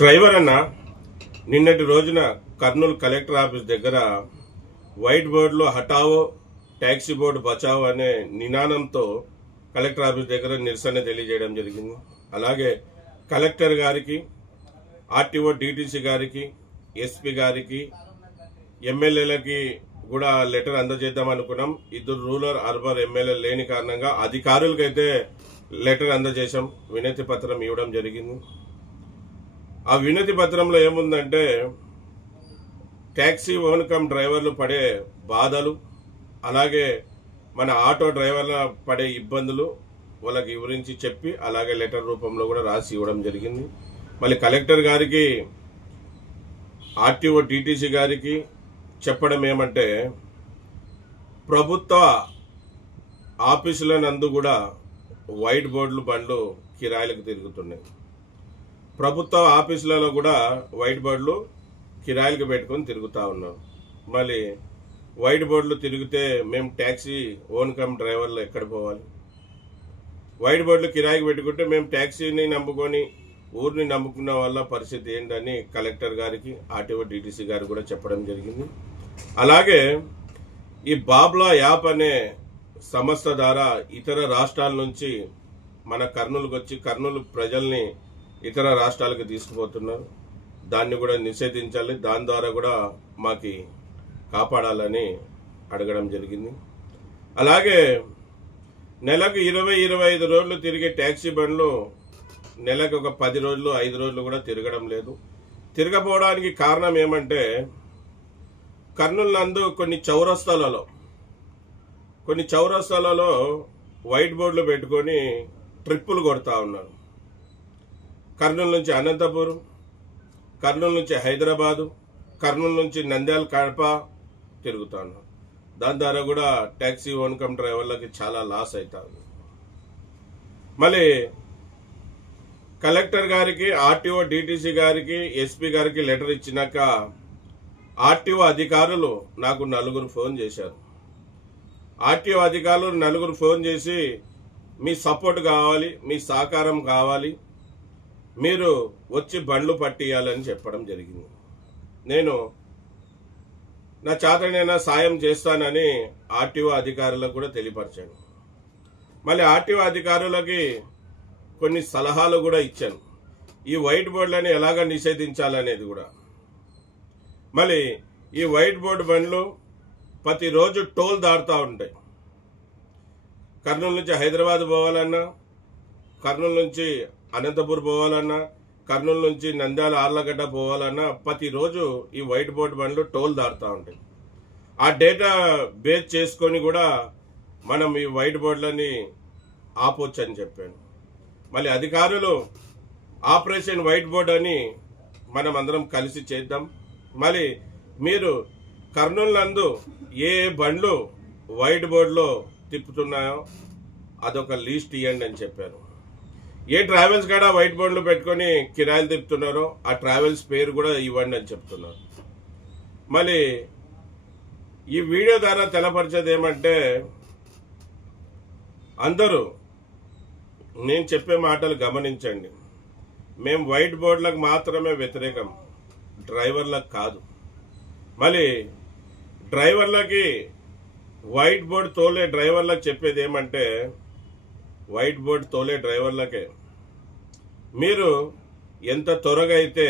Driver అన్న నిన్నటి రోజున కర్నూలు కలెక్టర్ ఆఫీస్ దగ్గర వైట్ బోర్డులో హటావో ట్యాక్సీ బోర్డు బచావో అనే నినాదంతో కలెక్టర్ ఆఫీస్ దగ్గర నిరసన తెలియజేయడం జరిగింది. అలాగే కలెక్టర్ గారికి, ఆర్టీఓ డీటీసీ గారికి, ఎస్పీ గారికి, ఎమ్మెల్యేలకి కూడా లెటర్ అందజేద్దాం అనుకున్నాం. ఇద్దరు రూరల్ అర్బన్ ఎమ్మెల్యే లేని కారణంగా అధికారులకైతే లెటర్ అందజేశాం, వినతి పత్రం ఇవ్వడం జరిగింది. ఆ వినతి పత్రంలో ఏముందంటే ట్యాక్సీ ఓన్ కమ్ డ్రైవర్లు పడే బాధలు, అలాగే మన ఆటో డ్రైవర్ల పడే ఇబ్బందులు వాళ్ళకి వివరించి చెప్పి అలాగే లెటర్ రూపంలో కూడా రాసి ఇవ్వడం జరిగింది. మళ్ళీ కలెక్టర్ గారికి, ఆర్టీఓ టీటీసీ గారికి చెప్పడం ఏమంటే ప్రభుత్వ ఆఫీసుల నందు కూడా వైట్ బోర్డులు బండ్లు కిరాయిలకు తిరుగుతున్నాయి. ప్రభుత్వ ఆఫీసులలో కూడా వైట్ బోర్డులు కిరాయిలకు పెట్టుకొని తిరుగుతూ ఉన్నాం. మళ్ళీ వైట్ బోర్డులు తిరిగితే మేము ట్యాక్సీ ఓన్ కమ్ డ్రైవర్లు ఎక్కడ పోవాలి? వైట్ బోర్డులు కిరాయికి పెట్టుకుంటే మేము ట్యాక్సీని నమ్ముకొని ఊరిని నమ్ముకున్న వాళ్ళ పరిస్థితి ఏంటని కలెక్టర్ గారికి, ఆర్టీఓ డీటీసీ గారికి కూడా చెప్పడం జరిగింది. అలాగే ఈ బాబ్లా యాప్ అనే సంస్థ ద్వారా ఇతర రాష్ట్రాల నుంచి మన కర్నూలుకు వచ్చి కర్నూలు ప్రజల్ని ఇతర రాష్ట్రాలకు తీసుకుపోతున్నారు. దాన్ని కూడా నిషేధించాలి, దాని ద్వారా కూడా మాకి కాపాడాలని అడగడం జరిగింది. అలాగే నెలకు 20-25 రోజులు తిరిగే ట్యాక్సీ బండ్లు నెలకు ఒక 10 రోజులు 5 రోజులు కూడా తిరగడం లేదు. తిరగపోవడానికి కారణం ఏమంటే కర్నూలు నందు కొన్ని చౌరస్తాలలో వైట్ బోర్డులు పెట్టుకొని ట్రిప్పులు కొడతా ఉన్నారు. కర్నూలు నుంచి అనంతపురం, కర్నూలు నుంచి హైదరాబాదు, కర్నూలు నుంచి నంద్యాల, కడప తిరుగుతా ఉన్నారు. దాని ద్వారా కూడా ట్యాక్సీ ఓన్ కమ్ డ్రైవర్లకి చాలా లాస్ అవుతుంది. మళ్ళీ కలెక్టర్ గారికి, ఆర్టీఓ డీటీసీ గారికి, ఎస్పీ గారికి లెటర్ ఇచ్చినాక ఆర్టీఓ అధికారులు నాకు 4 ఫోన్ చేశారు. ఆర్టీఓ అధికారులు 4 ఫోన్ చేసి మీ సపోర్ట్ కావాలి, మీ సహకారం కావాలి, మీరు వచ్చి బండ్లు పట్టియాలని చెప్పడం జరిగింది. నేను నా చేతనైనా సాయం చేస్తానని ఆర్టీఓ అధికారులకు కూడా తెలియపరిచాను. మళ్ళీ ఆర్టీఓ అధికారులకి కొన్ని సలహాలు కూడా ఇచ్చాను, ఈ వైట్ బోర్డులని ఎలాగ నిషేధించాలనేది కూడా. మళ్ళీ ఈ వైట్ బోర్డు బండ్లు ప్రతిరోజు టోల్ దాటుతూ ఉంటాయి. కర్నూలు నుంచి హైదరాబాద్ పోవాలన్నా, కర్నూలు నుంచి అనంతపూర్ పోవాలన్నా, కర్నూలు నుంచి నంద్యాల ఆర్లగడ్డ పోవాలన్నా ప్రతిరోజు ఈ వైట్ బోర్డు బండ్లు టోల్ దాటుతూ ఉంటాయి. ఆ డేటా బేస్ చేసుకొని కూడా మనం ఈ వైట్ బోర్డులని ఆపొచ్చు అని చెప్పాను. మళ్ళీ అధికారులు ఆపరేషన్ వైట్ బోర్డ్ అని మనం అందరం కలిసి చేద్దాం. మళ్ళీ మీరు కర్నూలు నందు ఏ బండ్లు వైట్ బోర్డులో తిప్పుతున్నాయో అదొక లిస్ట్ ఇవ్వండి అని చెప్పారు. ఏ ట్రావెల్స్ కూడా వైట్ బోర్డులు పెట్టుకొని కిరాయిలు తిప్పుతున్నారో ఆ ట్రావెల్స్ పేరు కూడా ఇవ్వండి అని చెప్తున్నారు. మళ్ళీ ఈ వీడియో ద్వారా తెలపరిచేది ఏమంటే అందరూ నేను చెప్పే మాటలు గమనించండి. మేము వైట్ బోర్డులకు మాత్రమే వ్యతిరేకం, డ్రైవర్లకు కాదు. మళ్ళీ డ్రైవర్లకి వైట్ బోర్డు తోలే డ్రైవర్లకు చెప్పేది ఏమంటే వైట్ బోర్డు తోలే డ్రైవర్లకే మీరు ఎంత త్వరగా అయితే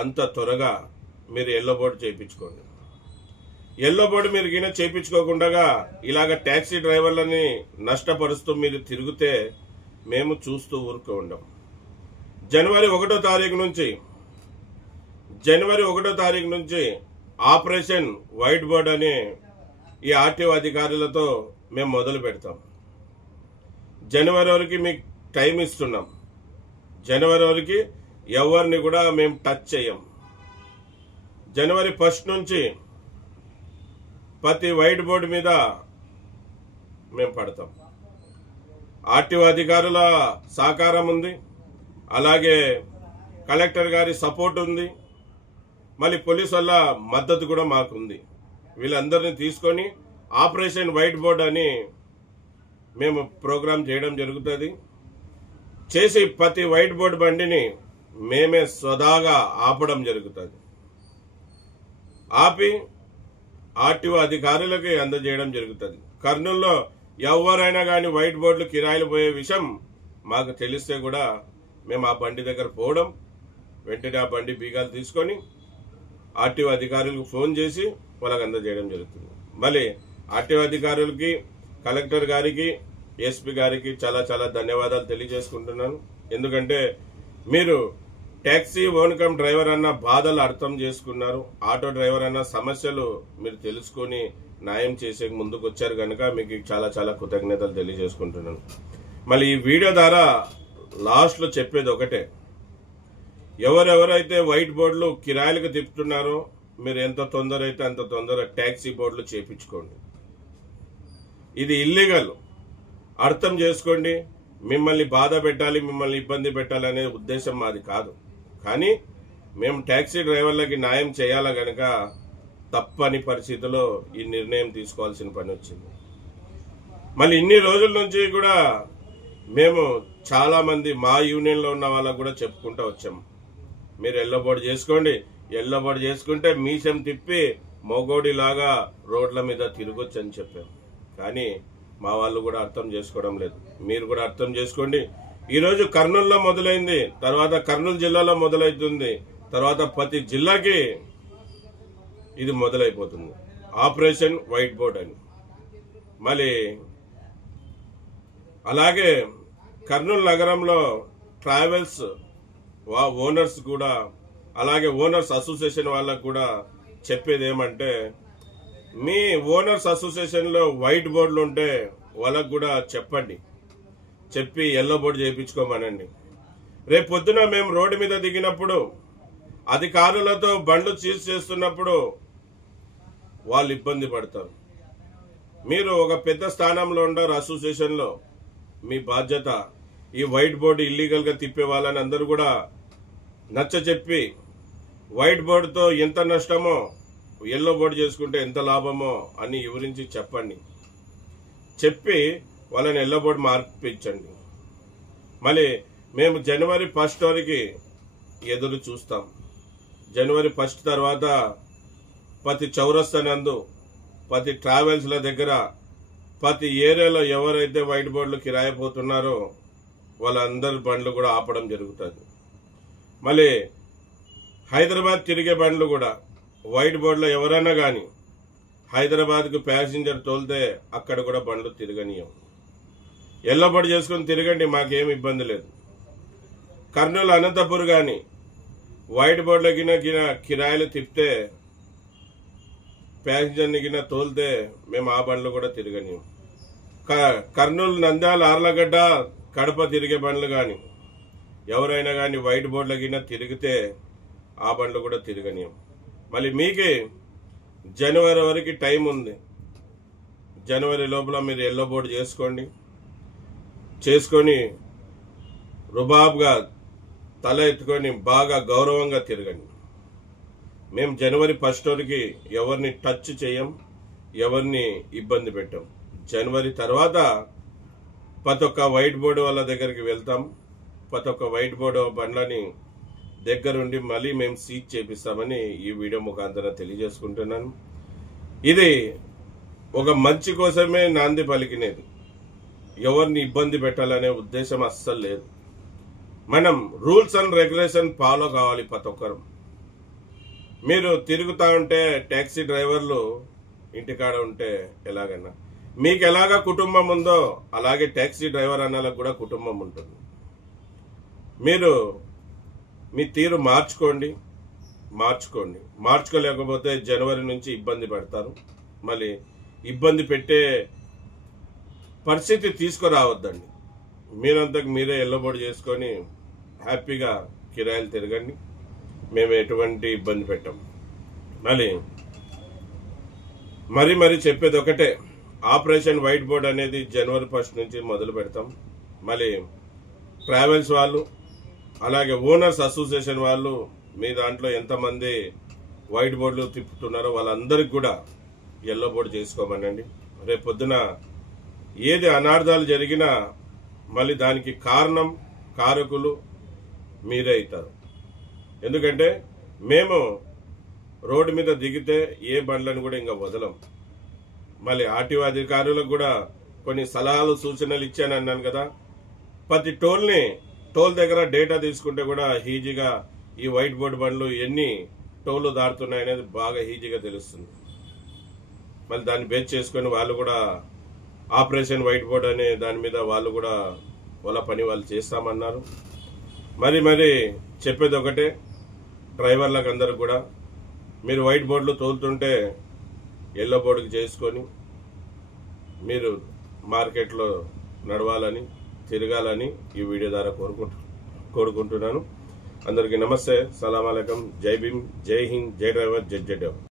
అంత త్వరగా మీరు ఎల్లో బోర్డు చేయించుకోండి. ఎల్లో బోర్డు మీరు గిన చేయించుకోకుండా ఇలాగ ట్యాక్సీ డ్రైవర్లని నష్టపరుస్తూ మీరు తిరిగితే మేము చూస్తూ ఊరుకో ఉండం. జనవరి 1వ తారీఖు నుంచి ఆపరేషన్ వైట్ బోర్డ్ అని ఈ ఆర్టీఓ అధికారులతో మేము మొదలు పెడతాం. జనవరి వరకు మీకు టైం ఇస్తున్నాం. జనవరి వరకు ఎవరిని కూడా మేము టచ్ చేయం. జనవరి 1 నుంచి ప్రతి వైట్ బోర్డు మీద మేము పడతాం. ఆర్టీఓ అధికారుల సహకారం ఉంది, అలాగే కలెక్టర్ గారి సపోర్ట్ ఉంది, మళ్ళీ పోలీసు వాళ్ళ మద్దతు కూడా మాకుంది. వీళ్ళందరినీ తీసుకొని ఆపరేషన్ వైట్ బోర్డ్ అని మేము ప్రోగ్రాం చేయడం జరుగుతుంది. చేసి ప్రతి వైట్ బోర్డు బండిని మేమే స్వదాగా ఆపడం జరుగుతుంది. ఆపి ఆర్టీఓ అధికారులకి అందజేయడం జరుగుతుంది. కర్నూలులో ఎవరైనా కానీ వైట్ బోర్డులు కిరాయిలు పోయే విషయం మాకు తెలిస్తే కూడా మేము ఆ బండి దగ్గర పోవడం, వెంటనే ఆ బండి బీగాలు తీసుకొని ఆర్టీఓ అధికారులకు ఫోన్ చేసి వాళ్ళకి అందజేయడం జరుగుతుంది. మళ్ళీ ఆర్టీఓ అధికారులకి, కలెక్టర్ గారికి, ఎస్పీ గారికి చాలా చాలా ధన్యవాదాలు తెలియజేసుకుంటున్నాను. ఎందుకంటే మీరు ట్యాక్సీ ఓన్కమ్ డ్రైవర్ అన్న బాధలు అర్థం చేసుకున్నారు, ఆటో డ్రైవర్ అన్న సమస్యలు మీరు తెలుసుకొని న్యాయం చేసే ముందుకు వచ్చారు కనుక మీకు చాలా చాలా కృతజ్ఞతలు తెలియజేసుకుంటున్నాను. మళ్ళీ ఈ వీడియో ద్వారా లాస్ట్లో చెప్పేది ఒకటే, ఎవరెవరైతే వైట్ బోర్డులు కిరాయిలకు తిప్పుతున్నారో మీరు ఎంత తొందర అయితే అంత తొందర ట్యాక్సీ బోర్డులు చేపించుకోండి. ఇది ఇల్లీగల్, అర్థం చేసుకోండి. మిమ్మల్ని బాధ పెట్టాలి, మిమ్మల్ని ఇబ్బంది పెట్టాలి అనే ఉద్దేశం మాది కాదు. కానీ మేము ట్యాక్సీ డ్రైవర్లకి న్యాయం చేయాలా గనక తప్పని పరిస్థితిలో ఈ నిర్ణయం తీసుకోవాల్సిన పని వచ్చింది. మళ్ళీ ఇన్ని రోజుల నుంచి కూడా మేము చాలా మంది మా యూనియన్లో ఉన్న వాళ్ళకు కూడా చెప్పుకుంటూ వచ్చాం, మీరు ఎల్లబోర్డు చేసుకోండి, ఎల్లబోర్డు చేసుకుంటే మీసం తిప్పి మొగోడిలాగా రోడ్ల మీద తిరగొచ్చు అని చెప్పాం. కానీ మా వాళ్ళు కూడా అర్థం చేసుకోవడం లేదు. మీరు కూడా అర్థం చేసుకోండి. ఈరోజు కర్నూలులో మొదలైంది, తర్వాత కర్నూలు జిల్లాలో మొదలవుతుంది, తర్వాత ప్రతి జిల్లాకి ఇది మొదలైపోతుంది, ఆపరేషన్ వైట్ బోర్డ్ అని. మళ్ళీ అలాగే కర్నూలు నగరంలో ట్రావెల్స్ ఓనర్స్ కూడా, అలాగే ఓనర్స్ అసోసియేషన్ వాళ్ళకు కూడా చెప్పేది ఏమంటే, మీ ఓనర్స్ అసోసియేషన్లో వైట్ బోర్డులు ఉంటే వాళ్ళకు కూడా చెప్పండి, చెప్పి ఎల్లో బోర్డు చేయించుకోమనండి. రేపు పొద్దున మేము రోడ్డు మీద దిగినప్పుడు అధికారులతో బండ్లు సీజ్ చేస్తున్నప్పుడు వాళ్ళు ఇబ్బంది పడతారు. మీరు ఒక పెద్ద స్థానంలో ఉండరు అసోసియేషన్లో, మీ బాధ్యత ఈ వైట్ బోర్డు ఇల్లీగల్ గా తిప్పే వాళ్ళని అందరూ కూడా నచ్చ చెప్పి వైట్ బోర్డుతో ఎంత నష్టమో, ఎల్లో బోర్డు చేసుకుంటే ఎంత లాభమో అని వివరించి చెప్పండి. చెప్పి వాళ్ళని ఎల్లో బోర్డు మార్పించండి. మళ్ళీ మేము జనవరి 1 వరకు ఎదురు చూస్తాం. జనవరి 1 తర్వాత ప్రతి చౌరస్తా నందు, ప్రతి ట్రావెల్స్ల దగ్గర, ప్రతి ఏరియాలో ఎవరైతే వైట్ బోర్డులు కిరాయి పోతున్నారో వాళ్ళందరి బండ్లు కూడా ఆపడం జరుగుతుంది. మళ్ళీ హైదరాబాద్ తిరిగే బండ్లు కూడా వైట్ బోర్డులో ఎవరైనా కానీ హైదరాబాద్కు ప్యాసింజర్ తోలితే అక్కడ కూడా బండ్లు తిరగనీయం. ఎల్లో బోర్డు చేసుకుని తిరగండి, మాకేం ఇబ్బంది లేదు. కర్నూలు అనంతపూర్ కానీ వైట్ బోర్డులో గిన కిరాయిలు తిప్పితే, ప్యాసింజర్ని గిన తోలితే మేము ఆ బండ్లు కూడా తిరగనీయం. కర్నూలు, నంద్యాల, ఆర్లగడ్డ, కడప తిరిగే బండ్లు కానీ ఎవరైనా కానీ వైట్ బోర్డుల గిన తిరిగితే ఆ బండ్లు కూడా తిరగనీయం. మళ్ళీ మీకే జనవరి వరకు టైం ఉంది. జనవరి లోపల మీరు ఎల్లో బోర్డు చేసుకొని రుబాబ్గా తల ఎత్తుకొని బాగా గౌరవంగా తిరగండి. మేము జనవరి 1 వరకు ఎవరిని టచ్ చేయం, ఎవరిని ఇబ్బంది పెట్టాం. జనవరి తర్వాత ప్రతి ఒక్క వైట్ బోర్డు వాళ్ళ దగ్గరికి వెళ్తాం. ప్రతి ఒక్క వైట్ బోర్డు బండ్లని దగ్గరుండి మళ్ళీ మేము సీజ్ చేపిస్తామని ఈ వీడియో ముఖాంతరం తెలియజేసుకుంటున్నాను. ఇది ఒక మంచి కోసమే నాంది పలికినది, ఎవరిని ఇబ్బంది పెట్టాలనే ఉద్దేశం అస్సలు లేదు. మనం రూల్స్ అండ్ రెగ్యులేషన్ ఫాలో కావాలి ప్రతి ఒక్కరు. మీరు తిరుగుతా ఉంటే ట్యాక్సీ డ్రైవర్లు ఇంటికాడ ఉంటే ఎలాగన్నా, మీకు ఎలాగా కుటుంబం ఉందో అలాగే ట్యాక్సీ డ్రైవర్ అన్నలకు కూడా కుటుంబం ఉంటుంది. మీరు మీ తీరు మార్చుకోలేకపోతే జనవరి నుంచి ఇబ్బంది పడతారు. మళ్ళీ ఇబ్బంది పెట్టే పరిస్థితి తీసుకురావద్దండి. మీరంతకు మీరే ఎల్లబోర్డు చేసుకొని హ్యాపీగా కిరాయిలు తిరగండి, మేము ఎటువంటి ఇబ్బంది పెట్టాం. మరీ చెప్పేది ఒకటే, ఆపరేషన్ వైట్ బోర్డ్ అనేది జనవరి 1 నుంచి మొదలు పెడతాం. మళ్ళీ ట్రావెల్స్ వాళ్ళు, అలాగే ఓనర్స్ అసోసియేషన్ వాళ్ళు, మీ దాంట్లో ఎంతమంది వైట్ బోర్డులు తిప్పుతున్నారో వాళ్ళందరికీ కూడా ఎల్లో బోర్డు చేసుకోమనండి. రేపు పొద్దున ఏది అనార్థాలు జరిగినా మళ్ళీ దానికి కారకులు మీరే అవుతారు. ఎందుకంటే మేము రోడ్డు మీద దిగితే ఏ బండ్లను కూడా ఇంకా వదలం. మళ్ళీ ఆర్టీఓ అధికారులకు కూడా కొన్ని సలహాలు సూచనలు ఇచ్చాను అన్నాను కదా. ప్రతి టోల్ దగ్గర డేటా తీసుకుంటే కూడా ఈజీగా ఈ వైట్ బోర్డు బండ్లు ఎన్ని టోళ్లు దాటుతున్నాయనేది బాగా ఈజీగా తెలుస్తుంది. మళ్ళీ దాన్ని బేస్ చేసుకొని వాళ్ళు కూడా ఆపరేషన్ వైట్ బోర్డ్ అనే దాని మీద వాళ్ళు కూడా వాళ్ళ పని వాళ్ళు చేస్తామన్నారు. మరి చెప్పేది ఒకటే, డ్రైవర్లకు అందరికి కూడా మీరు వైట్ బోర్డులు తోలుతుంటే ఎల్లో బోర్డుకి చేసుకొని మీరు మార్కెట్లో నడవాలని, తిరగాలని ఈ వీడియో ద్వారా కోరుకుంటున్నాను. అందరికీ నమస్తే, సలాం అలైకుం, జై భీమ్, జై హింద్, జై డ్రైవర్, జై జై.